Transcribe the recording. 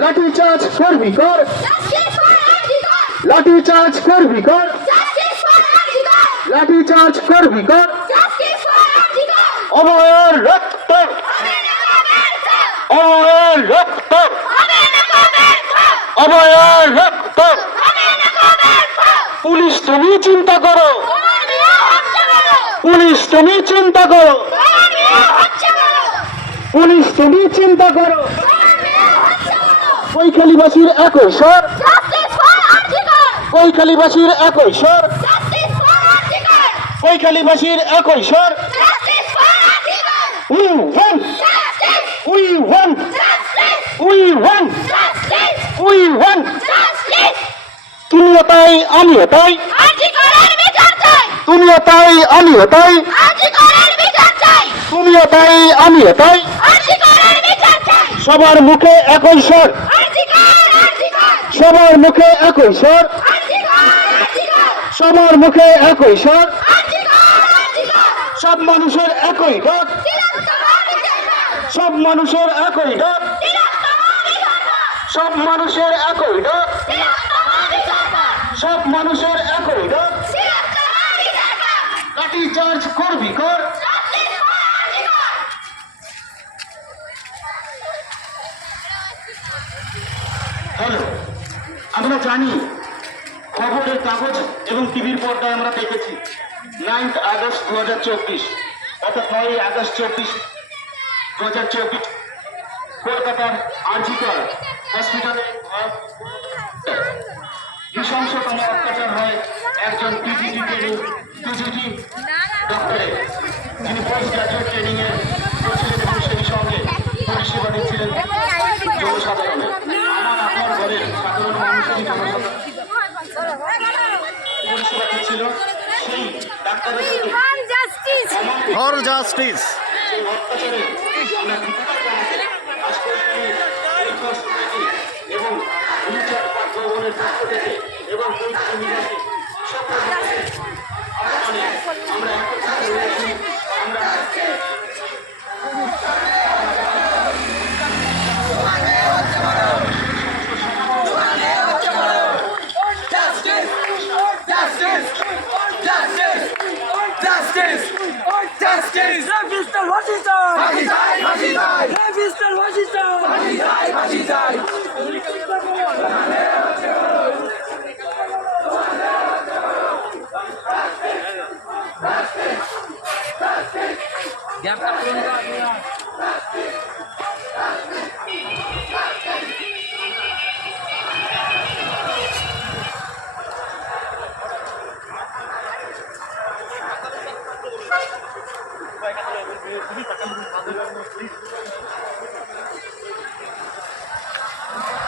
লাঠিচার্জ করবি কর, লাঠিচার্জ করবি কর, লাঠিচার্জ করবি কর। অভয়ের রক্ত, অভয়ের রক্ত, অভয়ের রক্ত। পুলিশ তুমি চিন্তা করো, পুলিশ তুমি চিন্তা করো, পুলিশ তুমি চিন্তা করো। কৈখালীবাসীর একই স্বর, কৈখালীবাসীর একই স্বর, কৈখালীবাসীর একই স্বর। We won! We won! We won! We won! তুমিও তাই আমিও তাই, তুমিও তাই আমিও তাই, তুমিও তাই আমিও তাই। সবার মুখে একই স্বর, সবার মুখে একই স্বর, সবার মুখে একই স্বর। সব মানুষের একই ডাক, সব মানুষের একই ডাক, সব মানুষের একই ডাক, সব মানুষের একই ডাক। লাঠি চার্জ করবি কর। হ্যালো, আমরা জানি, খবরের কাগজ এবং টিভির পর্দায় আমরা দেখেছি 9 আগস্ট 2024, অর্থাৎ 9 আগস্ট 2024 কলকাতার আরজিকর হসপিটালে নৃশংসতম অত্যাচার হয় একজন পিজিটি ডক্টরের, যিনি পোস্ট গ্রাজুয়েট ট্রেনিং এ করছিলেন এবং সেই সঙ্গে পরিষেবা দিচ্ছিলেন জনসাধারণের। আমার আপনার ঘরের সাধারণ মানুষেরই পরিষেবা দিচ্ছিল সেই ডাক্তারের ফর জাস্টিস। সেই অত্যাচারে আমরা ধিক্কার জানাতে আজকে এবং বিচার ভবনের পক্ষ থেকে এবং সকল আমরা একত্রিত হয়েছি। আমরা Justice! Mr. Washington! Mr. Washington! খুবই